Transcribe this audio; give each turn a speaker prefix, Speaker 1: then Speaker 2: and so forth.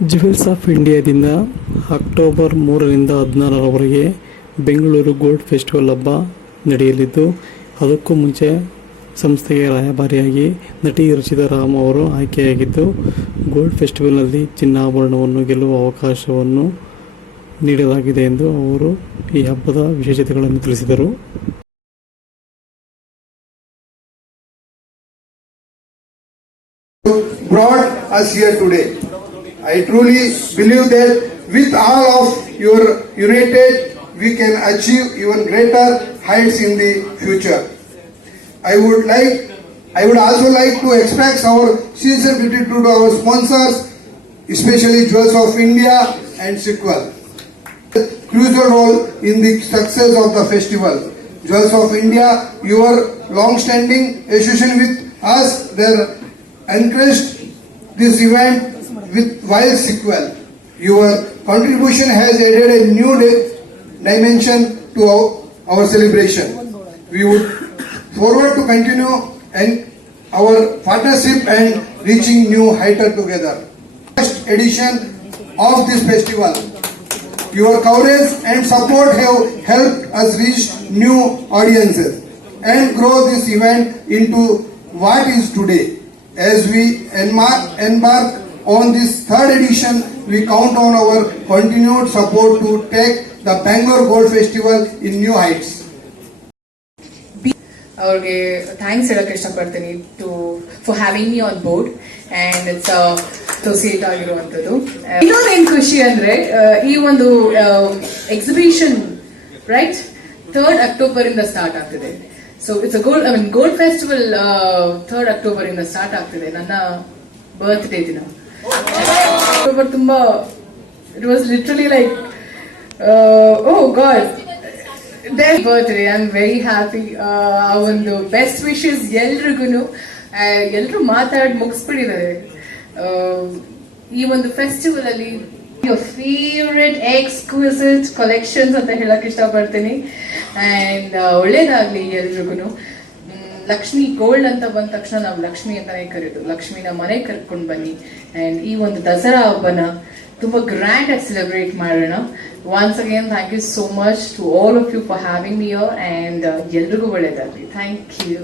Speaker 1: Jewels of ಇಂಡಿಯಾದಿಂದ October ಮೂರರಿಂದ ಹದಿನಾರರವರೆಗೆ Bengaluru gold festival ಹಬ್ಬ ನಡೆಯಲಿದ್ದು, ಅದಕ್ಕೂ ಮುಂಚೆ ಸಂಸ್ಥೆಗೆ ರಾಯಭಾರಿಯಾಗಿ ನಟಿ ರಚಿತಾ ರಾಮ್ ಅವರು ಆಯ್ಕೆಯಾಗಿದ್ದು ಗೋಲ್ಡ್ ಫೆಸ್ಟಿವಲ್ನಲ್ಲಿ ಚಿನ್ನಾಭರಣವನ್ನು ಗೆಲ್ಲುವ ಅವಕಾಶವನ್ನು ನೀಡಲಾಗಿದೆ ಎಂದು ಅವರು ಈ ಹಬ್ಬದ ವಿಶೇಷತೆಗಳನ್ನು ತಿಳಿಸಿದರು.
Speaker 2: I truly believe that with all of your united, we can achieve even greater heights in the future. I would like, I would also like to express our sincere gratitude to our sponsors, especially Jewels of India and Sequel. Crucial role in the success of the festival. Jewels of India, your long-standing association with us, their encouraged this event with wild sequel. Your contribution has added a new dimension to our, our celebration. We would forward to continue and our partnership and reaching new heights together. First edition of this festival. Your coverage and support have helped us reach new audiences and grow this event into what is today. As we embark on this third edition, we count on our continued support to take the Bangalore Gold Festival in new heights.
Speaker 3: ಅವ್ರಿಗೆ thanks ಹೇಳಕ್ ಇಷ್ಟಪಡ್ತೀನಿ to for having me on board and it's associate ಆಗಿರುವಂಥದ್ದು ಇನ್ನೊಂದೇನು ಖುಷಿ ಅಂದ್ರೆ ಈ ಒಂದು exhibition right third October ಇಂದ ಸ್ಟಾರ್ಟ್ ಆಗ್ತಿದೆ. So it's gold I mean gold festival third October ಇಂದ ಸ್ಟಾರ್ಟ್ ಆಗ್ತಿದೆ. ನನ್ನ ಬರ್ತ್ಡೇ ದಿನ. ಅಕ್ಟೋಬರ್ ತುಂಬಾ it was literally like oh god birthday I am very happy ಆ ಒಂದು ಬೆಸ್ಟ್ ವಿಶಸ್ ಎಲ್ರಿಗೂ ಎಲ್ಲರೂ ಮಾತಾಡಿ ಮುಗಿಸ್ಬಿಟ್ಟಿದ್ದಾರೆ. ಆ, ಈ ಒಂದು ಫೆಸ್ಟಿವಲ್ ಅಲ್ಲಿ ಫೇವ್ರೆಟ್ ಎಕ್ಸ್ಕ್ಲೂಸಿವ್ ಕಲೆಕ್ಷನ್ಸ್ ಅಂತ ಹೇಳಕ್ ಇಷ್ಟಪಡ್ತೀನಿ. ಅಂಡ್ ಒಳ್ಳೇದಾಗ್ಲಿ ಎಲ್ರಿಗೂ ಲಕ್ಷ್ಮಿ ಗೋಲ್ಡ್ ಅಂತ ಬಂದ ತಕ್ಷಣ ನಾವು ಲಕ್ಷ್ಮಿ ಅಂತಾನೆ ಕರೆಯೋದು ಲಕ್ಷ್ಮಿನ ಮನೆ ಕರ್ಕೊಂಡು ಬನ್ನಿ. ಅಂಡ್ ಈ ಒಂದು ದಸರಾ ಹಬ್ಬನ ತುಂಬಾ ಗ್ರ್ಯಾಂಡ್ ಆಗಿ ಸೆಲೆಬ್ರೇಟ್ ಮಾಡೋಣ. Once again thank you so much to all of you for having me your and ಎಲ್ರಿಗೂ ಒಳ್ಳೇದಾಗಲಿ. Thank you